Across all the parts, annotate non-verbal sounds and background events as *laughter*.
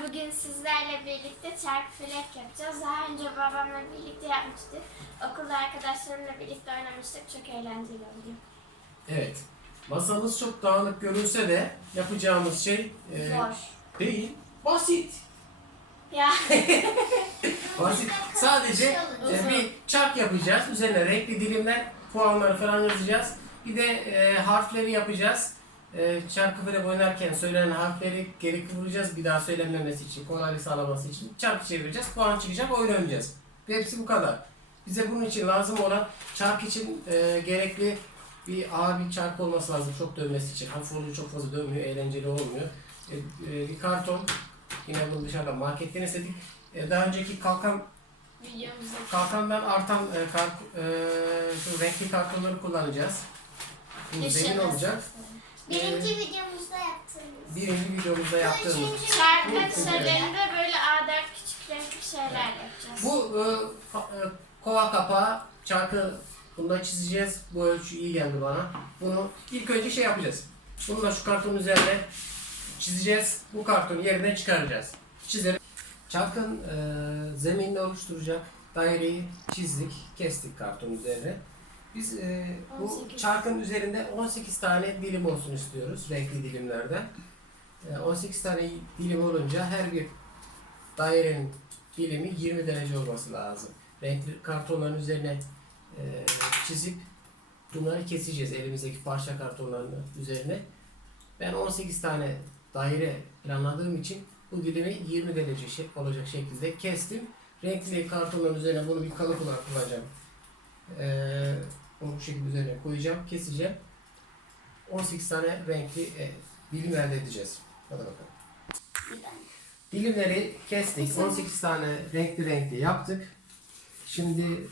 Bugün sizlerle birlikte çark felek yapacağız. Daha önce babamla birlikte yapmıştık. Okulda arkadaşlarımla birlikte oynamıştık. Çok eğlenceli oluyor. Evet. Masamız çok dağınık görünse de yapacağımız şey e, Zor. değil. Basit. Ya *laughs* Basit. Sadece e, bir çark yapacağız. Üzerine renkli dilimler, puanları falan yazacağız. Bir de e, harfleri yapacağız. E, çarkı böyle oynarken söylenen harfleri geri kıvıracağız. Bir daha söylenmemesi için, kolaylık sağlaması için. Çarkı çevireceğiz, puan çıkacak, oyun oynayacağız. Hepsi bu kadar. Bize bunun için lazım olan çark için e, gerekli bir ağır bir çark olması lazım çok dönmesi için. Hafif olunca çok fazla dönmüyor, eğlenceli olmuyor. E, e, bir karton, yine bunu dışarıdan marketten istedik. E, daha önceki kalkan kalkandan artan e, kart, e, şu renkli kartonları kullanacağız. Bu zemin olacak. Birinci videomuzda yaptığımız. Birinci videomuzda yaptığımız. çarkın Bu- üzerinde böyle A4 küçük renkli şeyler yapacağız. Bu e, e, kova kapağı çarkı bunda çizeceğiz. Bu ölçü iyi geldi bana. Bunu ilk önce şey yapacağız. Bunu da şu kartonun üzerine çizeceğiz. Bu kartonu yerinden çıkaracağız. Çizelim. Çarkın e, zeminini oluşturacak daireyi çizdik, kestik kartonun üzerine. Biz e, bu 18. çarkın üzerinde 18 tane dilim olsun istiyoruz renkli dilimlerden. E, 18 tane dilim olunca her bir dairenin dilimi 20 derece olması lazım. Renkli kartonların üzerine e, çizip bunları keseceğiz elimizdeki parça kartonlarının üzerine. Ben 18 tane daire planladığım için bu dilimi 20 derece şey, olacak şekilde kestim. Renkli kartonların üzerine bunu bir kalıp olarak kullanacağım. Ee, bunu bu şekilde üzerine koyacağım, keseceğim. 18 tane renkli e, dilim elde edeceğiz. Hadi bakalım. Dilimleri kestik. 18 tane renkli renkli yaptık. Şimdi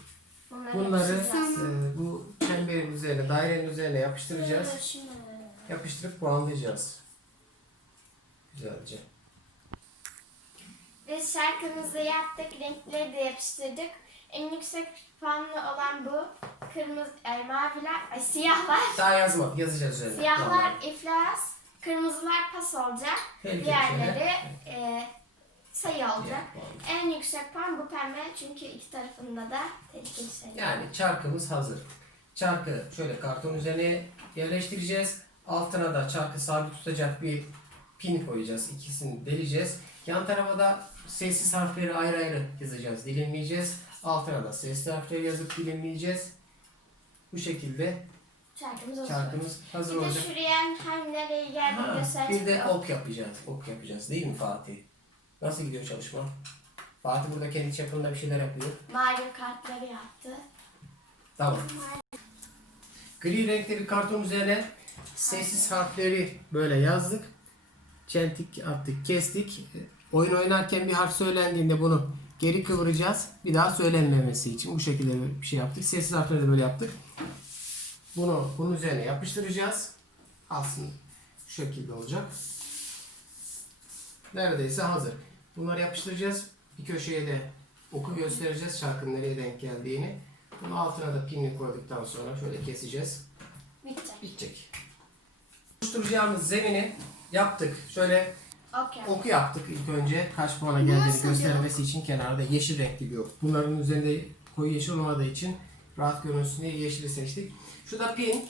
bunları e, bu çemberin üzerine, dairenin üzerine yapıştıracağız. Yapıştırıp puanlayacağız. Güzelce. Biz şarkımızı yaptık, renkleri de yapıştırdık. En yüksek puanlı olan bu. Kırmızı, ay maviler, ay siyahlar. Daha yazma, yazacağız üzerine. Siyahlar iflas, kırmızılar pas olacak. Tehlikeli Diğerleri şeyler. e, sayı olacak. En yüksek puan bu pembe çünkü iki tarafında da tehlikeli şeyler. Yani çarkımız hazır. Çarkı şöyle karton üzerine yerleştireceğiz. Altına da çarkı sabit tutacak bir pin koyacağız. İkisini deleceğiz. Yan tarafa da sessiz harfleri ayrı ayrı yazacağız. Dilimleyeceğiz. Altına da sesli harfleri yazıp dilimleyeceğiz. Bu şekilde Çarkımız çarkımız hazır Bir de olacak. şuraya hem nereye geldiğini Ha, gösterecek. bir de ok yapacağız. Ok yapacağız değil mi Fatih? Nasıl gidiyor çalışma? Fatih burada kendi çapında bir şeyler yapıyor. Mario kartları yaptı. Tamam. Gri renkli bir karton üzerine sessiz harfleri böyle yazdık. Çentik attık, kestik. Oyun oynarken bir harf söylendiğinde bunu geri kıvıracağız. Bir daha söylenmemesi için bu şekilde bir şey yaptık. Sessiz harfleri de böyle yaptık. Bunu bunun üzerine yapıştıracağız. Aslında şu şekilde olacak. Neredeyse hazır. Bunları yapıştıracağız. Bir köşeye de oku göstereceğiz şarkının nereye denk geldiğini. Bunun altına da pinini koyduktan sonra şöyle keseceğiz. Bitti. Bitecek. Oluşturacağımız zemini yaptık. Şöyle Ok yaptı. oku yaptık ilk önce. Kaç puana geldiğini göstermesi için kenarda yeşil renkli bir ok. Bunların üzerinde koyu yeşil olmadığı için rahat görünsün diye yeşili seçtik. Şu da pin.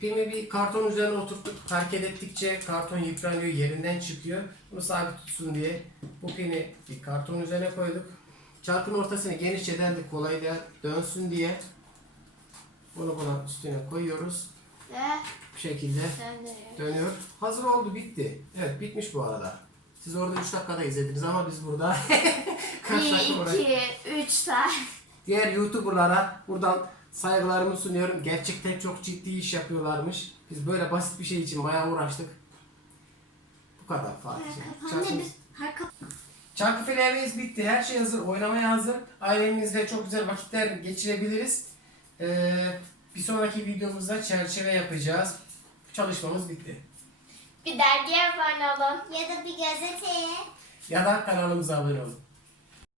Pini bir karton üzerine oturttuk. Hareket ettikçe karton yıpranıyor, yerinden çıkıyor. Bunu sabit tutsun diye bu pini bir karton üzerine koyduk. Çarkın ortasını genişçe deldik kolayca dönsün diye. Bunu buna üstüne koyuyoruz. Bu şekilde dönüyor. Hazır oldu bitti. Evet bitmiş bu arada. Siz orada 3 dakikada izlediniz ama biz burada *laughs* kaç dakika 1, uğraştık. 2, 3 saat. Diğer YouTuber'lara buradan saygılarımı sunuyorum. Gerçekten çok ciddi iş yapıyorlarmış. Biz böyle basit bir şey için bayağı uğraştık. Bu kadar Fatih'ciğim. Çarkı feleğimiz bitti. Her şey hazır. Oynamaya hazır. Ailemizle çok güzel vakitler geçirebiliriz. Ee, bir sonraki videomuzda çerçeve yapacağız. Çalışmamız bitti. Bir dergiye abone olun. Ya da bir gazeteye. Ya da kanalımıza abone olun.